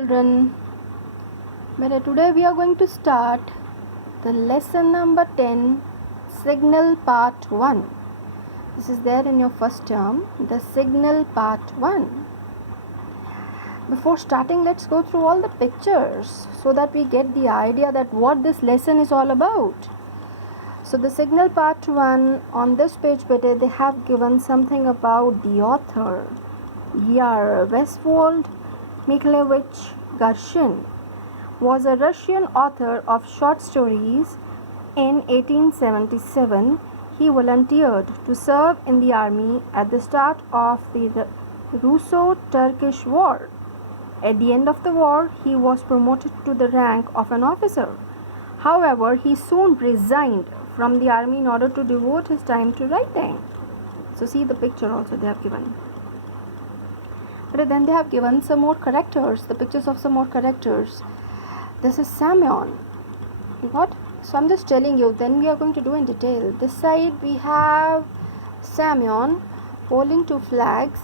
Children, today we are going to start the lesson number 10, Signal Part 1. This is there in your first term, the Signal Part 1. Before starting, let's go through all the pictures so that we get the idea that what this lesson is all about. So the Signal Part 1, on this page they have given something about the author, Vsevolod Mikhailovich Gershwin was a Russian author of short stories. In 1877, he volunteered to serve in the army at the start of the Russo-Turkish War. At the end of the war, he was promoted to the rank of an officer. However, he soon resigned from the army in order to devote his time to writing. So see the picture also they have given. But then they have given some more characters, the pictures of some more characters. This is Semyon. You got? So I'm just telling you, then we are going to do in detail. This side we have Semyon holding two flags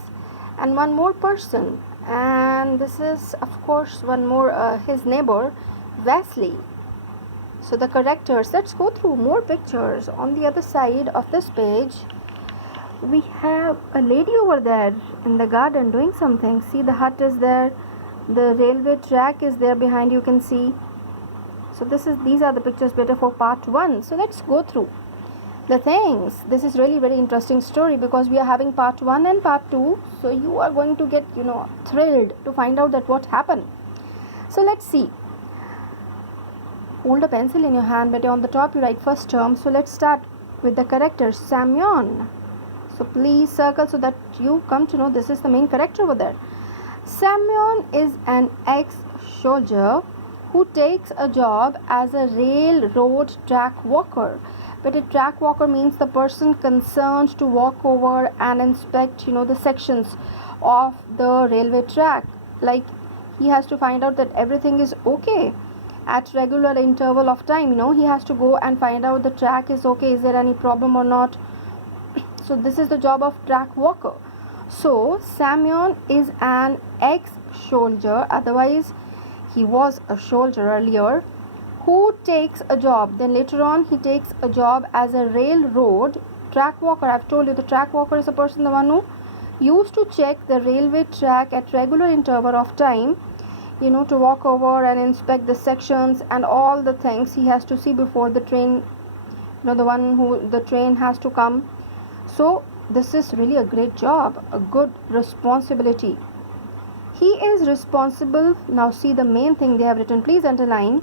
and one more person. And this is, of course, one more, his neighbor, Vasily. So the characters, let's go through more pictures. On the other side of this page, we have a lady over there in the garden doing something. See, the hut is there, the railway track is there behind, you can see. So these are the pictures better for part 1. So let's go through the things. This is really very interesting story because we are having part 1 and part 2. So you are going to get, thrilled to find out that what happened. So let's see. Hold a pencil in your hand, but on the top you write first term. So let's start with the character Semyon. So please circle so that you come to know this is the main character over there. Semyon is an ex-soldier who takes a job as a railroad track walker. But a track walker means the person concerned to walk over and inspect, the sections of the railway track. Like he has to find out that everything is okay at regular interval of time. He has to go and find out the track is okay. Is there any problem or not? So this is the job of track walker. So Semyon is an ex-soldier, otherwise he was a soldier earlier, who takes a job. Then later on he takes a job as a railroad track walker. I've told you the track walker is a person, the one who used to check the railway track at regular interval of time, to walk over and inspect the sections and all the things he has to see before the train, the one who the train has to come. So this is really a great job, a good responsibility. He is responsible, now see the main thing they have written, please underline.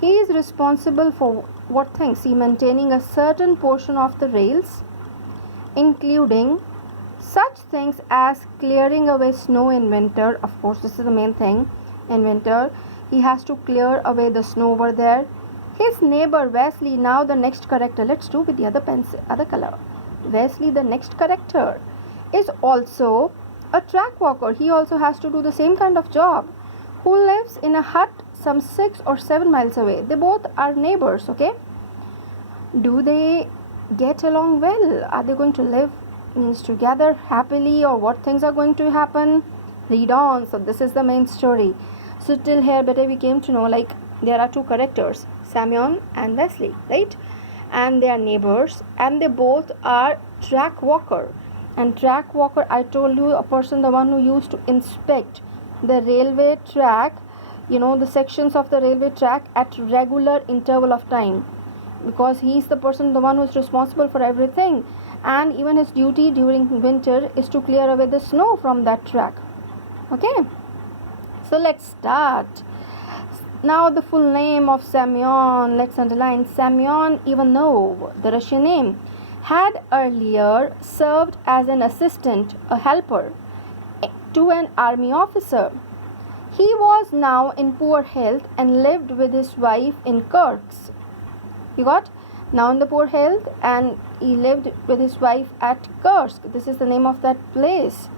He is responsible for what things? See, maintaining a certain portion of the rails, including such things as clearing away snow in winter. Of course, this is the main thing. In winter, he has to clear away the snow over there. His neighbor Vasily, now the next character, let's do with the other color. Vasily, the next character, is also a track walker. He also has to do the same kind of job, who lives in a hut some 6 or 7 miles away. They both are neighbors, okay? Do they get along well? Are they going to live together happily, or what things are going to happen? Read on. So this is the main story. So till here better we came to know, like, there are two characters, Semyon and Vasily, right? And they are neighbors, and they both are track walker. And track walker, I told you, a person, the one who used to inspect the railway track, the sections of the railway track at regular interval of time, because he is the person, the one who is responsible for everything, and even his duty during winter is to clear away the snow from that track. Okay, so let's start. Now the full name of Semyon, let's underline. Semyon Ivanov, the Russian name, had earlier served as an assistant, a helper, to an army officer. He was now in poor health and lived with his wife in Kursk. You got? Now in the poor health, and he lived with his wife at Kursk. This is the name of that place.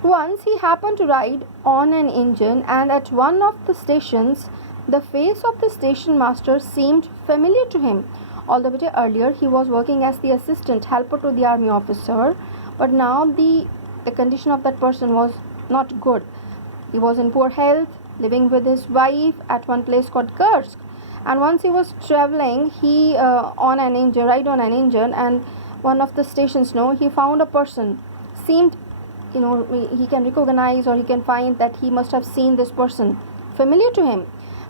Once he happened to ride on an engine, and at one of the stations, the face of the station master seemed familiar to him. Although earlier he was working as the assistant helper to the army officer, but now the condition of that person was not good. He was in poor health living with his wife at one place called Kursk. And once he was traveling, he on an engine, ride on an engine, and one of the stations, he found a person. Seemed, he can recognize, or he can find that he must have seen this person familiar to him.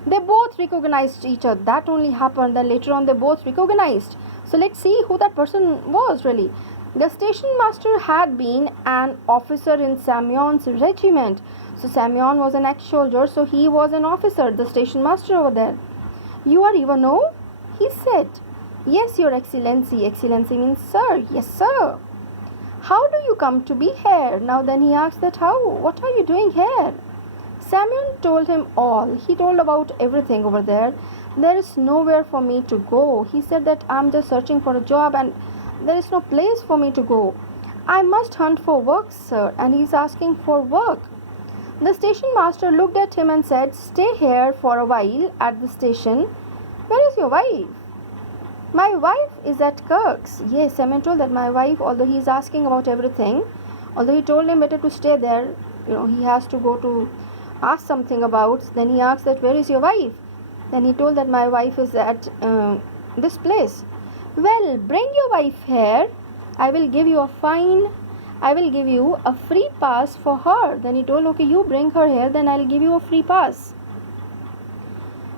They both recognized each other. That only happened. Then later on, they both recognized. So let's see who that person was really. The station master had been an officer in Semyon's regiment. So Semyon was an ex-soldier, so he was an officer, the station master over there. You are Ivanov? He said. Yes, Your Excellency. Excellency means sir. Yes, sir. How do you come to be here? Now then he asked that what are you doing here? Semyon told him all. He told about everything over there. There is nowhere for me to go. He said that I'm just searching for a job and there is no place for me to go. I must hunt for work, sir. And he's asking for work. The station master looked at him and said, stay here for a while at the station. Where is your wife? My wife is at Kirk's. Yes, Semyon told that my wife, although he's asking about everything, although he told him better to stay there, he has to go to ask something about. Then he asked that where is your wife? Then he told that my wife is at this place. Well, bring your wife here. I will give you a free pass for her. Then he told, okay, you bring her here, then I'll give you a free pass.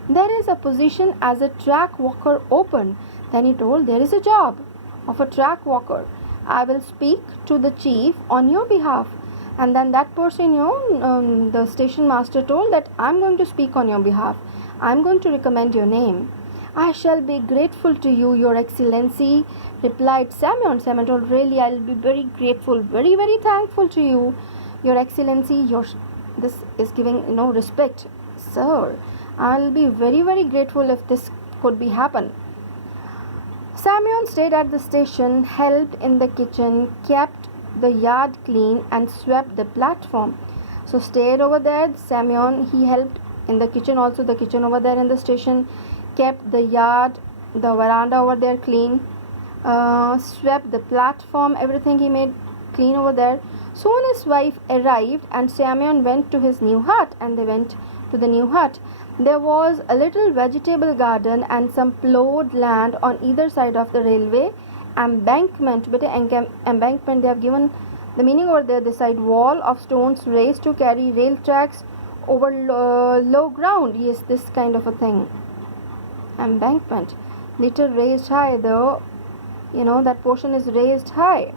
There is a position as a track walker open. Then he told, there is a job of a track walker. I will speak to the chief on your behalf. And then that person, the station master told that I'm going to speak on your behalf. I'm going to recommend your name. I shall be grateful to you, Your Excellency, replied Semyon. Semyon told, really, I'll be very grateful, very, very thankful to you, Your Excellency. This is giving, respect. Sir, I'll be very, very grateful if this could be happen. Semyon stayed at the station, helped in the kitchen, kept the yard clean and swept the platform. So stayed over there, Semyon, he helped in the kitchen also, the kitchen over there in the station, kept the yard, the veranda over there clean, swept the platform, everything he made clean over there. Soon his wife arrived and Semyon went to his new hut, and they went to the new hut. There was a little vegetable garden and some plowed land on either side of the railway embankment. But embankment, they have given the meaning over there, the side wall of stones raised to carry rail tracks over low ground. Yes, this kind of a thing. Embankment, little raised high, though, that portion is raised high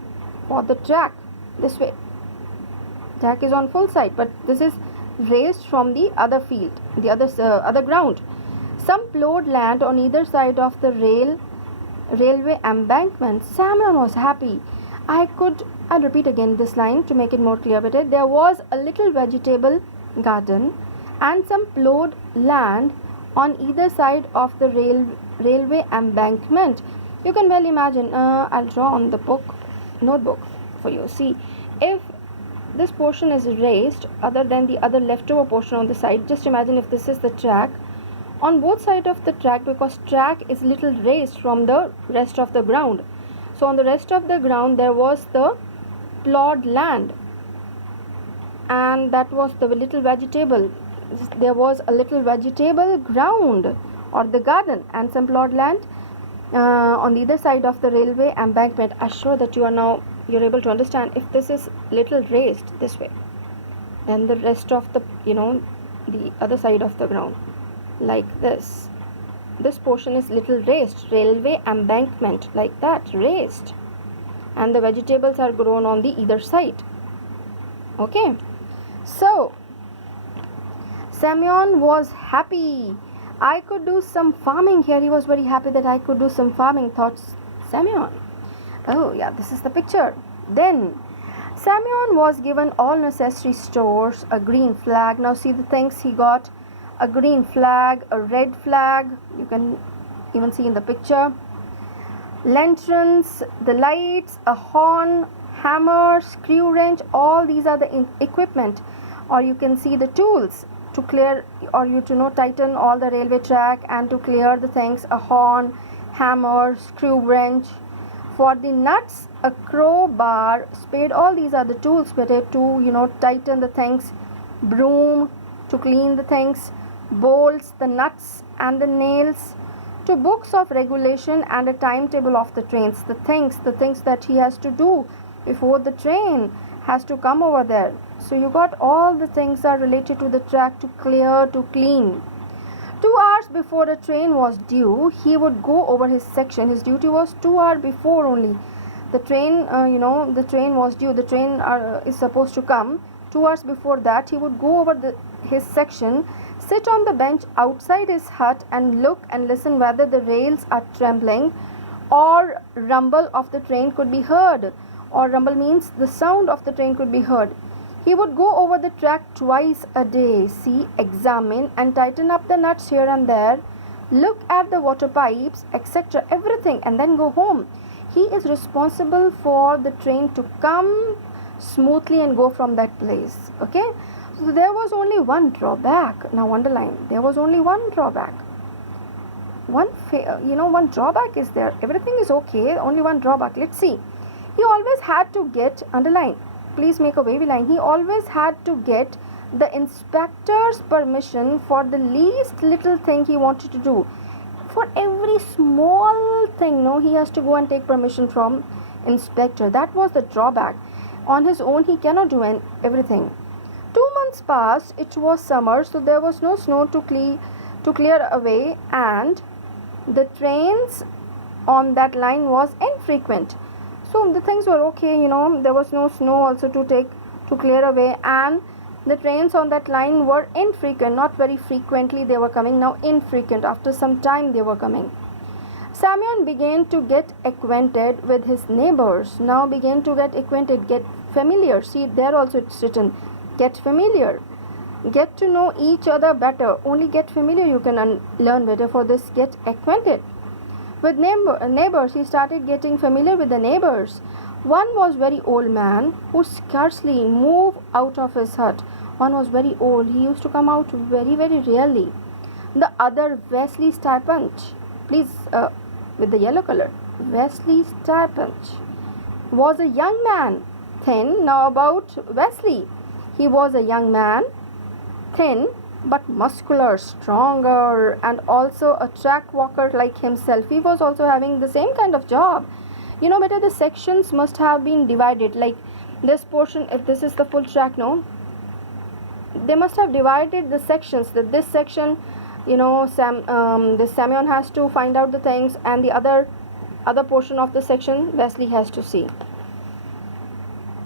for the track. This way, track is on full side, but this is raised from the other field, the other ground. Some plowed land on either side of the railway embankment. Semyon was happy. I'll repeat again this line to make it more clear. But there was a little vegetable garden and some plowed land on either side of the railway embankment. You can well imagine. I'll draw on the notebook for you. See, if this portion is raised other than the other leftover portion on the side, just imagine if this is the track. On both sides of the track, because track is little raised from the rest of the ground, so on the rest of the ground there was the plowed land, and that was the little vegetable. There was a little vegetable ground or the garden and some plowed land on the other side of the railway embankment. I'm sure that you're able to understand. If this is little raised this way, then the rest of the the other side of the ground, like this portion is little raised, railway embankment, like that, raised, and the vegetables are grown on the either side. Okay, so Semyon was happy. I could do some farming here. He was very happy that I could do some farming, thought Semyon. Oh yeah, this is the picture. Then Semyon was given all necessary stores, a green flag. Now see the things he got: a green flag, a red flag, you can even see in the picture, lanterns, the lights, a horn, hammer, screw wrench. All these are the equipment, or you can see the tools to clear, or tighten all the railway track and to clear the things: a horn, hammer, screw wrench. For the nuts, a crowbar, spade. All these are the tools better to tighten the things: broom, to clean the things, bolts, the nuts and the nails, to books of regulation and a timetable of the trains. The things that he has to do before the train has to come over there. So you got all the things are related to the track, to clear, to clean. 2 hours before the train was due, he would go over his section. His duty was 2 hours before only. The train, the train was due. The train is supposed to come 2 hours before that. He would go over his section, sit on the bench outside his hut and look and listen whether the rails are trembling or rumble of the train could be heard. Or rumble means the sound of the train could be heard. He would go over the track twice a day, see, examine and tighten up the nuts here and there, look at the water pipes, etc., everything, and then go home. He is responsible for the train to come smoothly and go from that place. Okay, so there was only one drawback. Now underline, there was only one drawback. One drawback is there. Everything is okay, only one drawback. Let's see. He always had to get, underline, please make a wavy line. He always had to get the inspector's permission for the least little thing he wanted to do. For every small thing, he has to go and take permission from inspector. That was the drawback. On his own, he cannot do everything. 2 months passed. It was summer, so there was no snow to clear away, and the trains on that line was infrequent. So the things were okay, there was no snow also to clear away, and the trains on that line were infrequent, not very frequently they were coming, now infrequent, after some time they were coming. Semyon began to get acquainted with his neighbors. Now began to get acquainted, get familiar. See, there also it's written, get familiar. Get to know each other better. Only get familiar you can learn better. For this, get acquainted. With neighbors, he started getting familiar with the neighbors. One was very old man who scarcely moved out of his hut. One was very old. He used to come out very, very rarely. The other, Wesley Stipend, please, with the yellow color, Wesley Stipend, was a young man, thin. Now about Wesley. He was a young man, thin, but muscular, stronger, and also a track walker like himself. He was also having the same kind of job. Better the sections must have been divided, like this portion, if this is the full track, they must have divided the sections, that this section, the Semyon has to find out the things, and the other portion of the section Wesley has to see.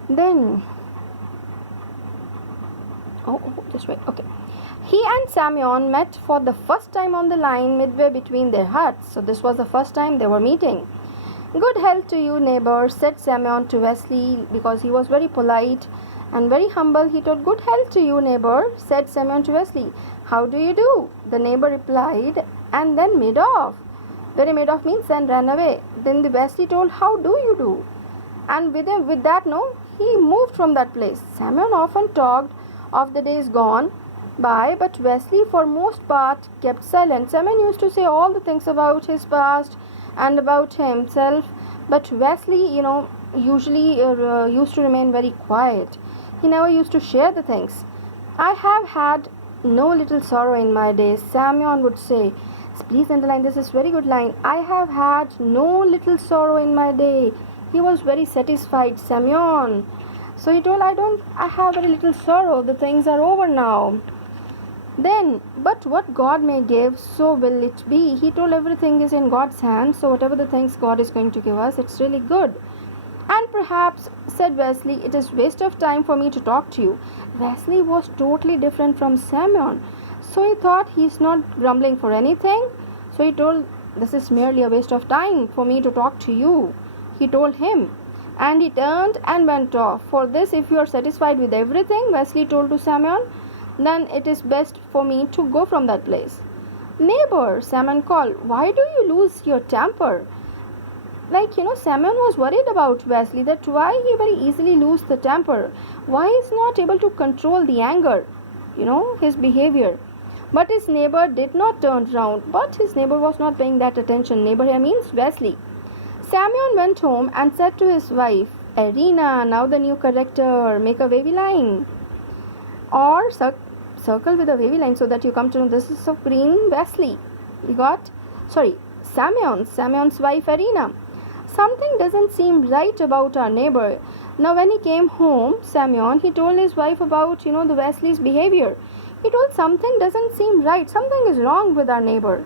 Then just wait. Okay, he and Semyon met for the first time on the line midway between their huts. So this was the first time they were meeting. Good health to you, neighbor, said Semyon to Wesley, because he was very polite and very humble. He told, good health to you, neighbor, said Semyon to Wesley. How do you do? The neighbor replied, and then made off. Very made off means then ran away. Then the Wesley told, how do you do? And with that, he moved from that place. Semyon often talked of the days gone by, but Wesley for most part kept silent. Semyon used to say all the things about his past and about himself, but Wesley, usually used to remain very quiet. He never used to share the things. I have had no little sorrow in my days, Semyon would say. Please underline, this is very good line. I have had no little sorrow in my day. He was very satisfied, Semyon. So he told, I have very little sorrow. The things are over now. Then, but what God may give, so will it be. He told, everything is in God's hands. So whatever the things God is going to give us, it's really good. And perhaps, said Wesley, it is waste of time for me to talk to you. Wesley was totally different from Semyon. So he thought, he's not grumbling for anything. So he told, this is merely a waste of time for me to talk to you. He told him. And he turned and went off. For this, if you are satisfied with everything, Wesley told to Semyon, then it is best for me to go from that place. Neighbor, Semyon called, why do you lose your temper? Semyon was worried about Wesley, that why he very easily lose the temper. Why he is not able to control the anger, his behavior. But his neighbor did not turn round. But his neighbor was not paying that attention. Neighbor here means Wesley. Semyon went home and said to his wife, Irina, now the new character, make a wavy line. Or circle with a wavy line so that you come to know this is of green Wesley. You got, Samyon's wife Arena. Something doesn't seem right about our neighbor. Now when he came home, Samyon, he told his wife about, the Wesley's behavior. He told something doesn't seem right. Something is wrong with our neighbor.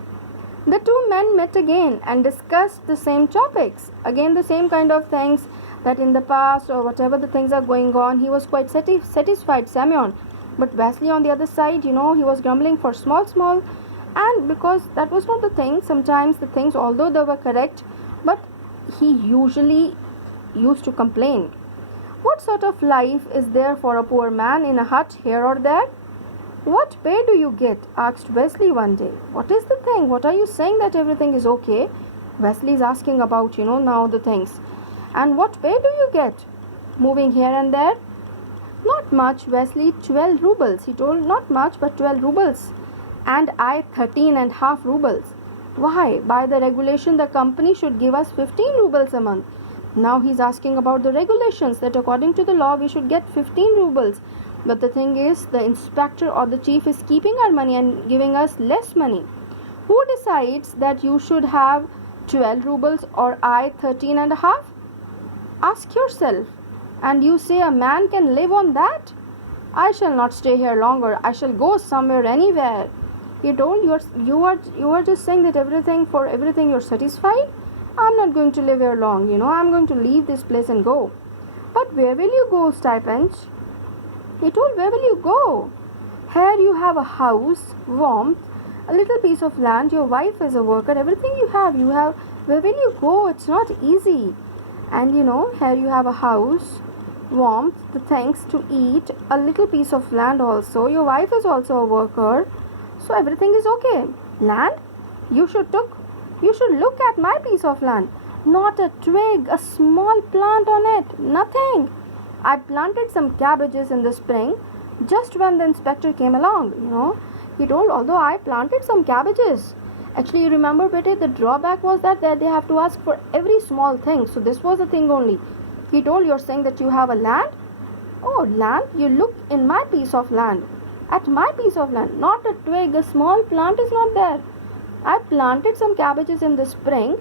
The two men met again and discussed the same topics. Again, the same kind of things that in the past or whatever the things are going on, he was quite satisfied, Samyon. But Wesley on the other side, he was grumbling for small. And because that was not the thing, sometimes the things, although they were correct, but he usually used to complain. What sort of life is there for a poor man in a hut here or there? What pay do you get? Asked Wesley one day. What is the thing? What are you saying that everything is okay? Wesley is asking about, now the things. And what pay do you get? Moving here and there? Not much, Wesley, 12 rubles. He told, not much, but 12 rubles. And I 13.5 rubles. Why? By the regulation, the company should give us 15 rubles a month. Now he's asking about the regulations that according to the law, we should get 15 rubles. But the thing is, the inspector or the chief is keeping our money and giving us less money. Who decides that you should have 12 rubles or I 13.5? Ask yourself. And you say a man can live on that? I shall not stay here longer. I shall go somewhere, anywhere. He told, you are just saying that for everything you're satisfied. I'm not going to live here long. I'm going to leave this place and go. But where will you go, Stipend? He told, where will you go? Here you have a house, warmth, a little piece of land, your wife is a worker, everything you have, where will you go? It's not easy. And here you have a house, warmth, the things to eat, a little piece of land also, your wife is also a worker, so everything is okay. Land? You should look at my piece of land. Not a twig, a small plant on it, nothing. I planted some cabbages in the spring just when the inspector came along, He told, although I planted some cabbages. Actually, you remember, Betty, the drawback was that they have to ask for every small thing. So this was the thing only. He told, you're saying that you have a land? Oh, land? You look in my piece of land. At my piece of land. Not a twig, a small plant is not there. I planted some cabbages in the spring.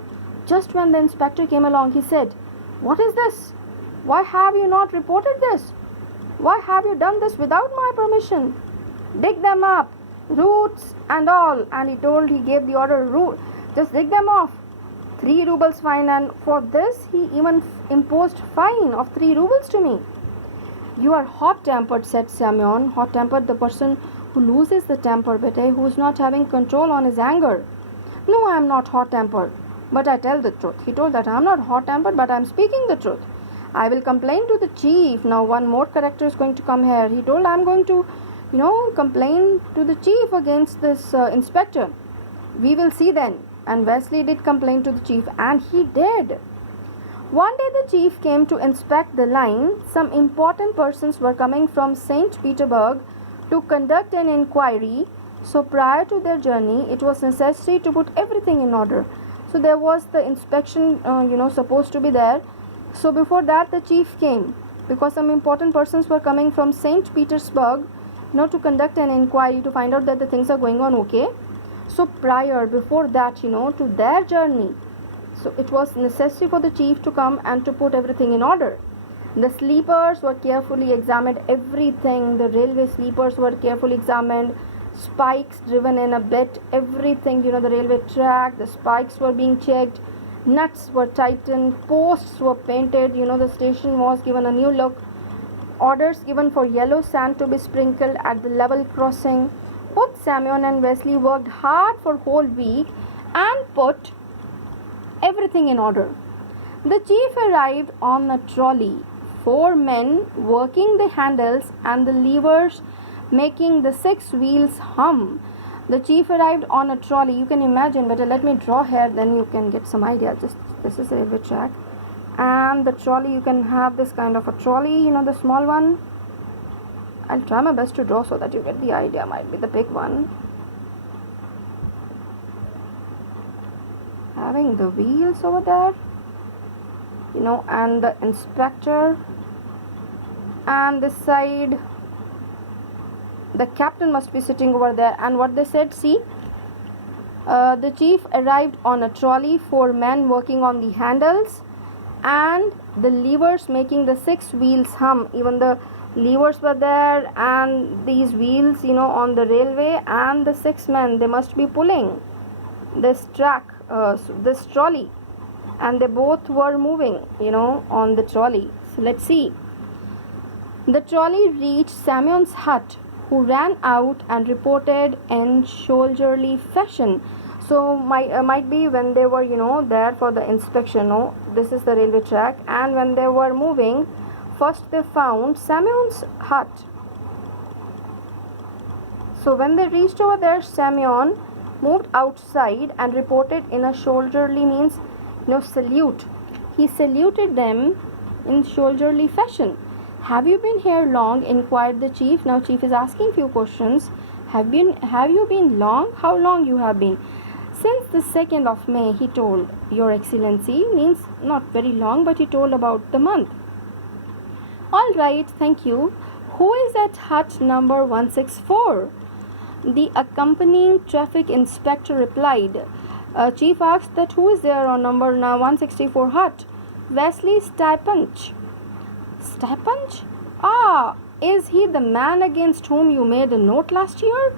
Just when the inspector came along, he said, what is this? Why have you not reported this? Why have you done this without my permission? Dig them up, roots and all. And he gave the order, just dig them off. 3 rubles fine, and for this he even imposed fine of 3 rubles to me. You are hot-tempered, said Semyon. Hot-tempered, the person who loses the temper, who is not having control on his anger. No, I am not hot-tempered, but I tell the truth. He told that I am not hot-tempered, but I am speaking the truth. I will complain to the chief. Now one more character is going to come here. He told, I am going to, complain to the chief against this inspector. We will see then. And Wesley did complain to the chief, and he did. One day the chief came to inspect the line. Some important persons were coming from St. Petersburg to conduct an inquiry. So prior to their journey, it was necessary to put everything in order. So there was the inspection, supposed to be there. So before that, the chief came because some important persons were coming from St. Petersburg, to conduct an inquiry to find out that the things are going on okay. So before that, to their journey, so it was necessary for the chief to come and to put everything in order. The sleepers were carefully examined, everything. The railway sleepers were carefully examined, spikes driven in a bit, everything, the railway track, the spikes were being checked, nuts were tightened, posts were painted, the station was given a new look, orders given for yellow sand to be sprinkled at the level crossing. Both Semyon and Wesley worked hard for a whole week and put everything in order. The chief arrived on a trolley, 4 men working the handles and the levers, making the 6 wheels hum. The chief arrived on a trolley. You can imagine, but let me draw here, then you can get some idea. This is a railway track, and the trolley, you can have this kind of a trolley, the small one. I'll try my best to draw so that you get the idea. Might be the big one. Having the wheels over there, and the inspector, and this side The captain must be sitting over there. And what they said, see, the chief arrived on a trolley, 4 men working on the handles and the levers making the 6 wheels hum. Even the levers were there and these wheels, on the railway, and the 6 men, they must be pulling this this trolley, and they both were moving, on the trolley. So let's see. The trolley reached Semyon's hut, who ran out and reported in soldierly fashion. So might be when they were, there for the inspection. No, this is the railway track, and when they were moving, first they found Semyon's hut. So when they reached over there, Semyon moved outside and reported in a soldierly, means salute. He saluted them in soldierly fashion. Have you been here long? Inquired the chief. Now chief is asking few questions. Have you been long? How long you have been? Since the 2nd of May, he told. Your Excellency, means not very long, but he told about the month. All right, thank you. Who is at hut number 164? The accompanying traffic inspector replied. Chief asked that who is there on number 164 hut? Vasily Stepanch. Stepanch? Ah, is he the man against whom you made a note last year?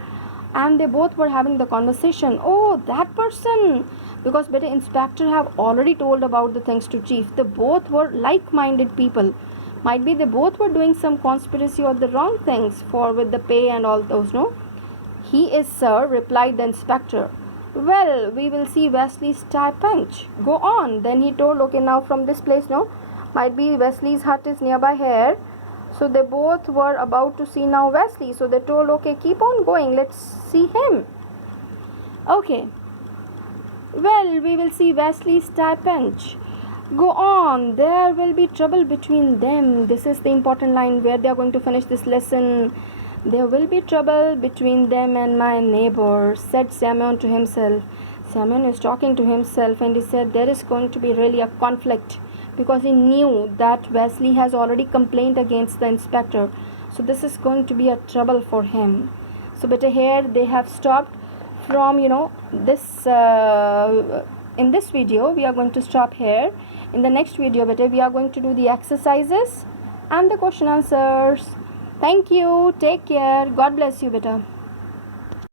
And they both were having the conversation. Oh, that person. Because better inspector have already told about the things to chief. They both were like-minded people. Might be they both were doing some conspiracy or the wrong things with the pay and all those, no? He is, sir, replied the inspector. Well, we will see Vasily Stepanch. Go on. Then he told, okay, now from this place, no? Might be Wesley's hut is nearby here. So they both were about to see now Wesley. So they told, okay, keep on going. Let's see him. Okay. Well, we will see Vasily Stepanch. Go on. There will be trouble between them. This is the important line where they are going to finish this lesson. There will be trouble between them and my neighbor, said Semyon to himself. Semyon is talking to himself, and he said there is going to be really a conflict, because he knew that Wesley has already complained against the inspector. So this is going to be a trouble for him. So better here they have stopped from, this in this video. We are going to stop here. In the next video, better we are going to do the exercises and the question answers. Thank you. Take care. God bless you, beta.